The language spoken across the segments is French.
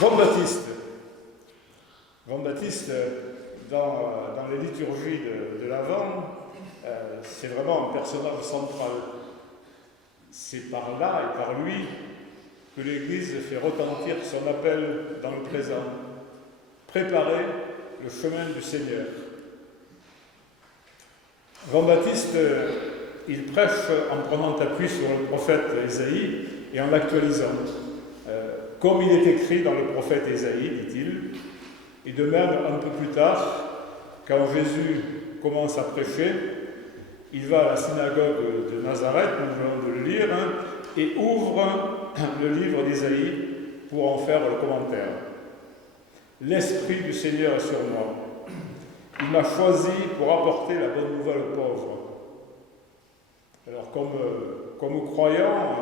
Jean-Baptiste. Jean-Baptiste, dans les liturgies de l'Avent, c'est vraiment un personnage central. C'est par là et par lui que l'Église fait retentir son appel dans le présent. Préparer le chemin du Seigneur. Jean-Baptiste, il prêche en prenant appui sur le prophète Ésaïe et en l'actualisant. Comme il est écrit dans le prophète Ésaïe, dit-il, et de même un peu plus tard, quand Jésus commence à prêcher, il va à la synagogue de Nazareth, nous venons de le lire, et ouvre le livre d'Ésaïe pour en faire le commentaire. L'Esprit du Seigneur est sur moi. Il m'a choisi pour apporter la bonne nouvelle aux pauvres. Alors, comme croyants,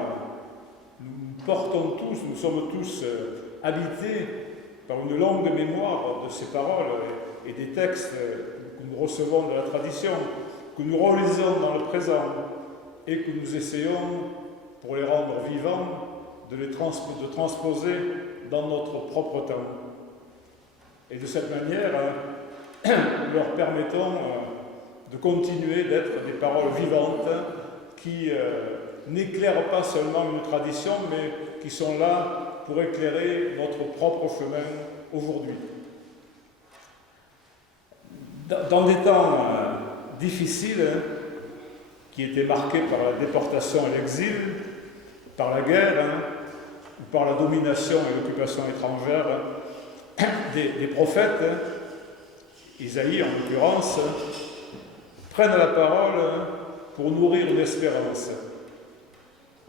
nous sommes tous habités par une longue mémoire de ces paroles et des textes que nous recevons de la tradition, que nous relisons dans le présent et que nous essayons, pour les rendre vivants, de transposer dans notre propre temps. Et de cette manière, nous leur permettons de continuer d'être des paroles vivantes qui n'éclairent pas seulement une tradition, mais qui sont là pour éclairer notre propre chemin aujourd'hui. Dans des temps difficiles, qui étaient marqués par la déportation et l'exil, par la guerre, ou par la domination et l'occupation étrangère, des prophètes, Isaïe en l'occurrence, prennent la parole pour nourrir une espérance.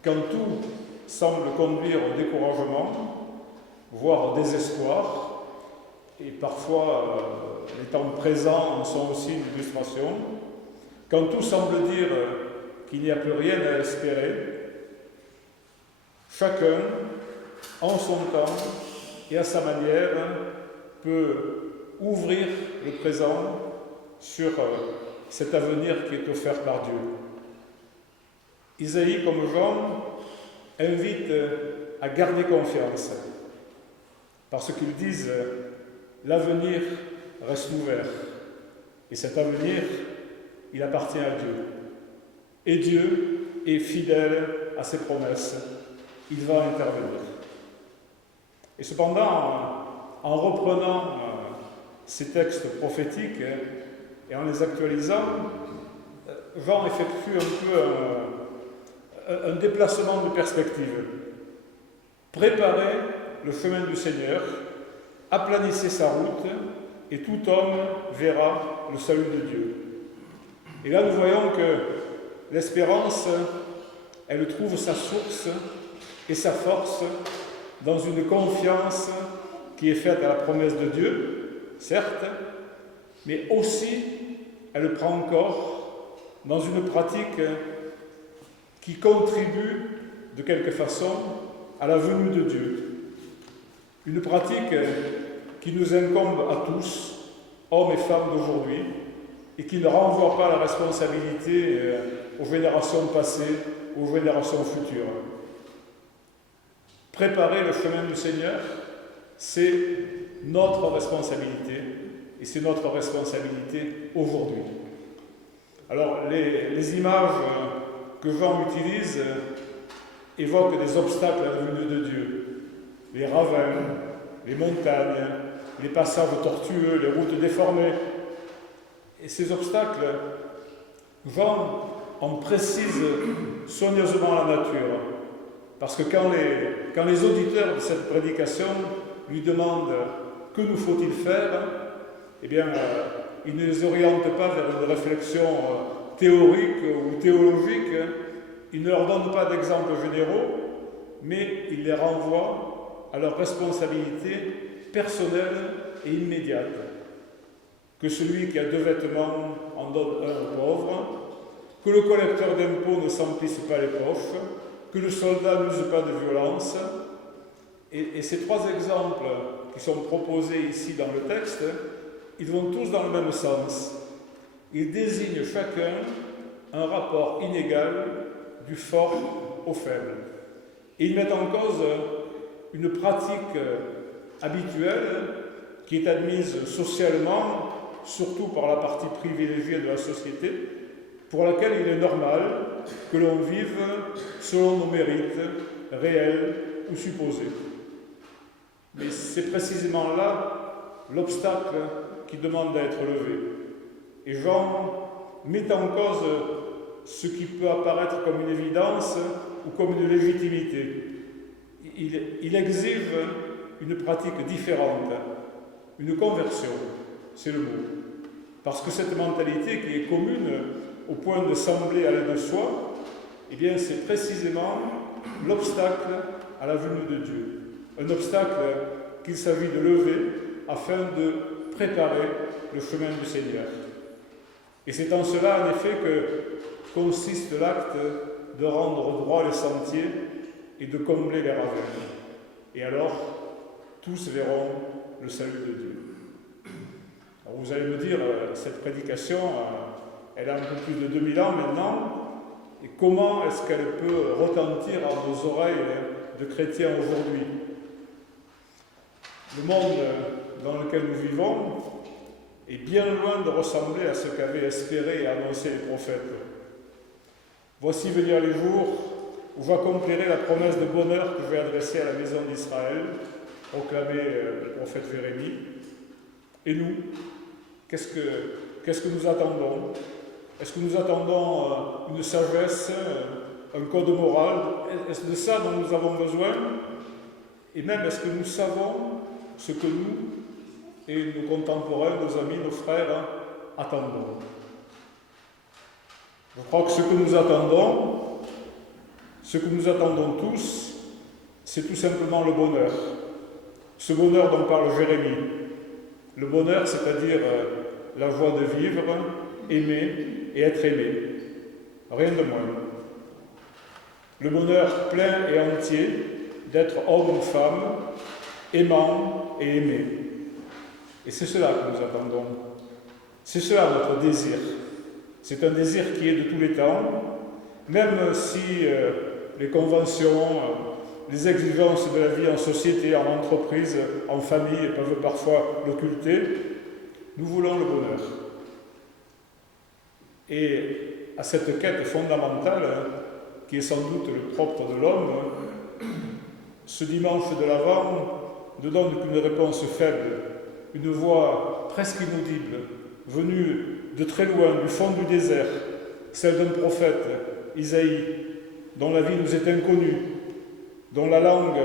Quand tout semble conduire au découragement, voire au désespoir, et parfois les temps présents en sont aussi une illustration, quand tout semble dire qu'il n'y a plus rien à espérer, chacun, en son temps et à sa manière, peut ouvrir le présent sur cet avenir qui est offert par Dieu. Isaïe, comme Jean, invite à garder confiance, parce qu'ils disent « l'avenir reste ouvert ». Et cet avenir, il appartient à Dieu. Et Dieu est fidèle à ses promesses. Il va intervenir. Et cependant, en reprenant ces textes prophétiques et en les actualisant, Jean effectue un peu un déplacement de perspective. Préparez le chemin du Seigneur, aplanissez sa route, et tout homme verra le salut de Dieu. Et là, nous voyons que l'espérance, elle trouve sa source et sa force dans une confiance qui est faite à la promesse de Dieu, certes, mais aussi elle prend corps dans une pratique qui contribue de quelque façon à la venue de Dieu. Une pratique qui nous incombe à tous, hommes et femmes d'aujourd'hui, et qui ne renvoie pas la responsabilité aux générations passées, aux générations futures. Préparer le chemin du Seigneur, c'est notre responsabilité, et c'est notre responsabilité aujourd'hui. Alors, les images que Jean utilise évoquent des obstacles à la venue de Dieu. Les ravins, les montagnes, les passages tortueux, les routes déformées. Et ces obstacles, Jean en précise soigneusement la nature. Parce que quand les auditeurs de cette prédication lui demandent « que nous faut-il faire ?», eh bien, il ne les oriente pas vers une réflexion théorique ou théologique, il ne leur donne pas d'exemples généraux, mais il les renvoie à leur responsabilité personnelle et immédiate. Que celui qui a 2 vêtements en donne un au pauvre, que le collecteur d'impôts ne s'emplisse pas les poches, que le soldat n'use pas de violence. Et ces 3 exemples qui sont proposés ici dans le texte, ils vont tous dans le même sens. Ils désignent chacun un rapport inégal du fort au faible. Et ils mettent en cause une pratique habituelle qui est admise socialement, surtout par la partie privilégiée de la société, pour laquelle il est normal que l'on vive selon nos mérites, réels ou supposés. Mais c'est précisément là l'obstacle qui demande à être levé. Et Jean met en cause ce qui peut apparaître comme une évidence ou comme une légitimité. Il exige une pratique différente, une conversion, c'est le mot. Parce que cette mentalité qui est commune au point de sembler aller de soi, eh bien c'est précisément l'obstacle à la venue de Dieu. Un obstacle qu'il s'agit de lever afin de préparer le chemin du Seigneur. Et c'est en cela, en effet, que consiste l'acte de rendre droit les sentiers et de combler les ravins. Et alors, tous verront le salut de Dieu. Alors vous allez me dire, cette prédication, elle a un peu plus de 2000 ans maintenant, et comment est-ce qu'elle peut retentir à nos oreilles de chrétiens aujourd'hui? Le monde dans lequel nous vivons est bien loin de ressembler à ce qu'avaient espéré et annoncé les prophètes. Voici venir les jours où j'accomplirai la promesse de bonheur que je vais adresser à la maison d'Israël, proclamé le prophète Jérémie. Et nous, qu'est-ce que nous attendons? Est-ce que nous attendons une sagesse, un code moral? Est-ce de ça dont nous avons besoin? Et même, est-ce que nous savons ce que nous et nos contemporains, nos amis, nos frères attendons? Je crois que ce que nous attendons tous, c'est tout simplement le bonheur. Ce bonheur dont parle Jérémie. Le bonheur, c'est-à-dire la joie de vivre, aimer et être aimé. Rien de moins. Le bonheur plein et entier d'être homme ou femme, aimant et aimé. Et c'est cela que nous attendons. C'est cela notre désir. C'est un désir qui est de tous les temps, même si les conventions, les exigences de la vie en société, en entreprise, en famille peuvent parfois l'occulter. Nous voulons le bonheur. Et à cette quête fondamentale, qui est sans doute le propre de l'homme, ce dimanche de l'Avent ne donne qu'une réponse faible, une voix presque inaudible, venue de très loin, du fond du désert, celle d'un prophète, Isaïe, dont la vie nous est inconnue, dont la langue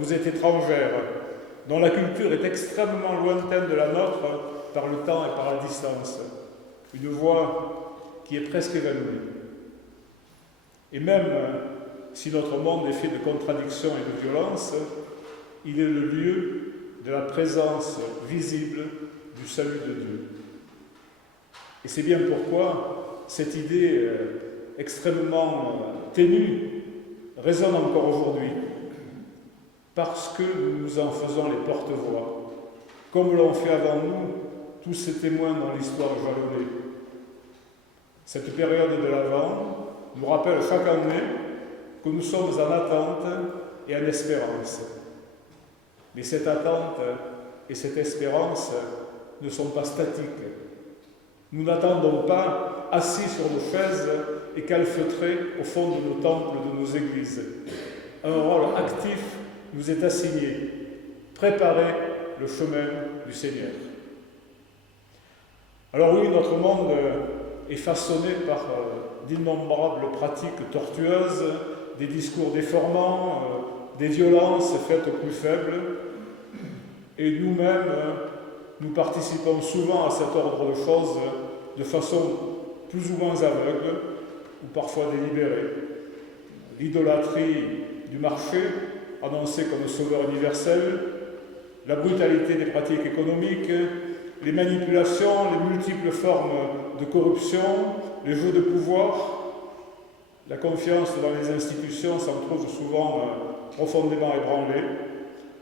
nous est étrangère, dont la culture est extrêmement lointaine de la nôtre par le temps et par la distance. Une voix qui est presque évanouie. Et même si notre monde est fait de contradictions et de violences, il est le lieu de la présence visible du salut de Dieu. Et c'est bien pourquoi cette idée extrêmement ténue résonne encore aujourd'hui, parce que nous en faisons les porte-voix, comme l'ont fait avant nous tous ces témoins dans l'histoire jalonnée. Cette période de l'Avent nous rappelle chaque année que nous sommes en attente et en espérance. Mais cette attente et cette espérance ne sont pas statiques. Nous n'attendons pas assis sur nos chaises et calfeutrés au fond de nos temples, de nos églises. Un rôle actif nous est assigné, préparer le chemin du Seigneur. Alors oui, notre monde est façonné par d'innombrables pratiques tortueuses, des discours déformants, des violences faites aux plus faibles, et nous-mêmes, nous participons souvent à cet ordre de choses de façon plus ou moins aveugle, ou parfois délibérée. L'idolâtrie du marché, annoncée comme sauveur universel, la brutalité des pratiques économiques, les manipulations, les multiples formes de corruption, les jeux de pouvoir, la confiance dans les institutions s'en trouve souvent profondément ébranlée,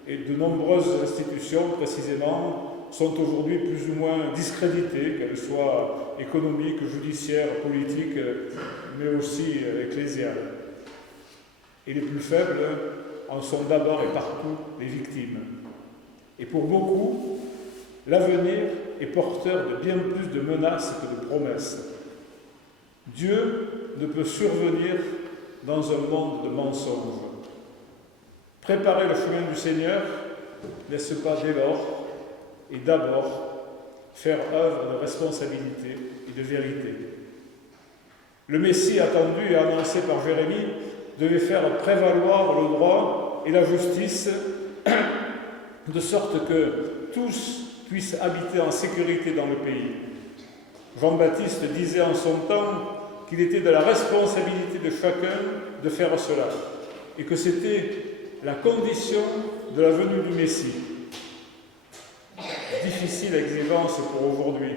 et de nombreuses institutions, précisément, sont aujourd'hui plus ou moins discréditées, qu'elles soient économiques, judiciaires, politiques, mais aussi ecclésiales. Et les plus faibles en sont d'abord et partout les victimes. Et pour beaucoup, l'avenir est porteur de bien plus de menaces que de promesses. Dieu ne peut survenir dans un monde de mensonges. Préparer le chemin du Seigneur, n'est-ce pas dès lors et d'abord faire œuvre de responsabilité et de vérité. Le Messie attendu et annoncé par Jérémie devait faire prévaloir le droit et la justice de sorte que tous puissent habiter en sécurité dans le pays. Jean-Baptiste disait en son temps qu'il était de la responsabilité de chacun de faire cela et que c'était la condition de la venue du Messie. Difficile exigence pour aujourd'hui,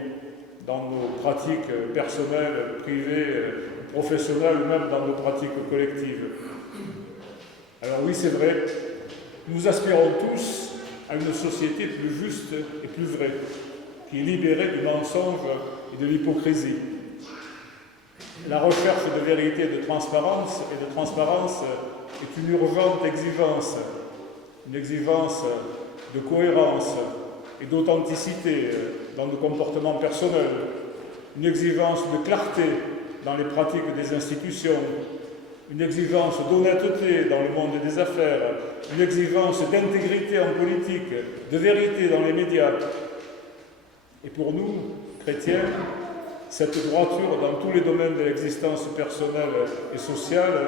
dans nos pratiques personnelles, privées, professionnelles ou même dans nos pratiques collectives. Alors oui, c'est vrai, nous aspirons tous à une société plus juste et plus vraie, qui est libérée du mensonge et de l'hypocrisie. La recherche de vérité et de transparence est une urgente exigence, une exigence de cohérence et d'authenticité dans nos comportements personnels, une exigence de clarté dans les pratiques des institutions, une exigence d'honnêteté dans le monde des affaires, une exigence d'intégrité en politique, de vérité dans les médias. Et pour nous, chrétiens, cette droiture dans tous les domaines de l'existence personnelle et sociale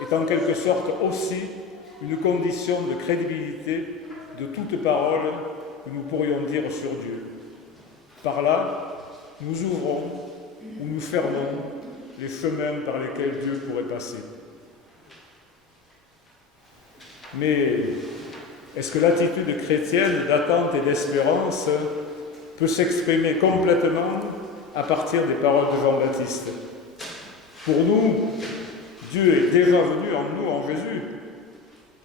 est en quelque sorte aussi une condition de crédibilité de toute parole que nous pourrions dire sur Dieu. Par là, nous ouvrons ou nous fermons les chemins par lesquels Dieu pourrait passer. Mais est-ce que l'attitude chrétienne d'attente et d'espérance peut s'exprimer complètement à partir des paroles de Jean-Baptiste? Pour nous, Dieu est déjà venu en nous, en Jésus.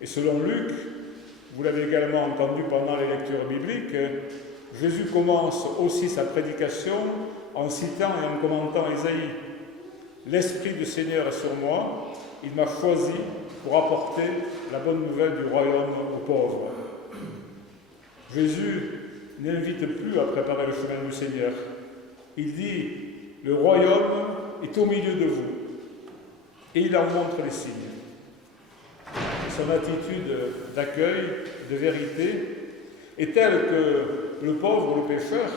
Et selon Luc, vous l'avez également entendu pendant les lectures bibliques, Jésus commence aussi sa prédication en citant et en commentant Ésaïe. « L'Esprit du Seigneur est sur moi, il m'a choisi pour apporter la bonne nouvelle du royaume aux pauvres. » Jésus n'invite plus à préparer le chemin du Seigneur. Il dit « Le royaume est au milieu de vous » et il en montre les signes. Son attitude d'accueil, de vérité, est telle que le pauvre, le pécheur,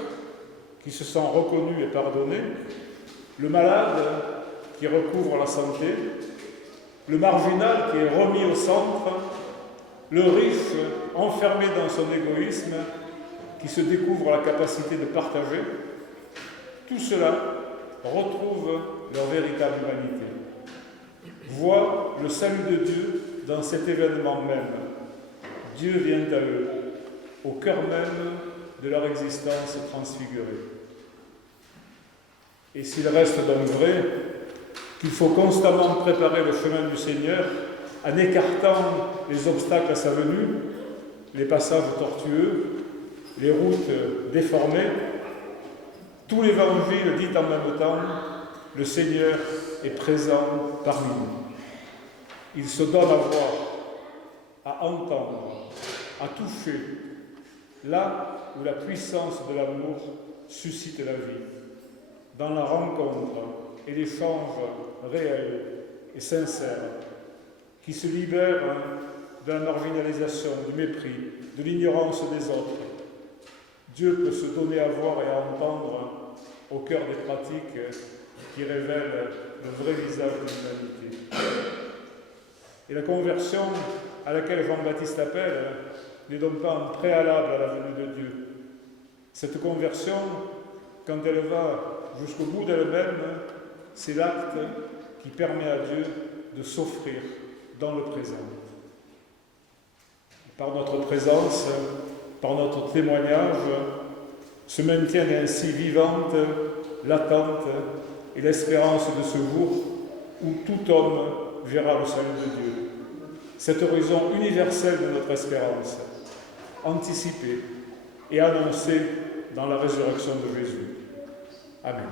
qui se sent reconnu et pardonné, le malade qui recouvre la santé, le marginal qui est remis au centre, le riche enfermé dans son égoïsme, qui se découvre la capacité de partager, tout cela retrouve leur véritable humanité. Voit le salut de Dieu dans cet événement même. Dieu vient à eux, au cœur même de leur existence transfigurée. Et s'il reste donc vrai qu'il faut constamment préparer le chemin du Seigneur en écartant les obstacles à sa venue, les passages tortueux, les routes déformées, tout l'Évangile dit en même temps, le Seigneur est présent parmi nous. Il se donne à voir, à entendre, à toucher, là où la puissance de l'amour suscite la vie, dans la rencontre et l'échange réel et sincère, qui se libère de la marginalisation, du mépris, de l'ignorance des autres. Dieu peut se donner à voir et à entendre au cœur des pratiques qui révèlent le vrai visage de l'humanité. Et la conversion à laquelle Jean-Baptiste appelle n'est donc pas un préalable à la venue de Dieu. Cette conversion, quand elle va jusqu'au bout d'elle-même, c'est l'acte qui permet à Dieu de s'offrir dans le présent. Par notre présence, par notre témoignage, se maintiennent ainsi vivantes l'attente et l'espérance de ce jour où tout homme verra le salut de Dieu. Cet horizon universel de notre espérance, anticipé et annoncé dans la résurrection de Jésus. Amen.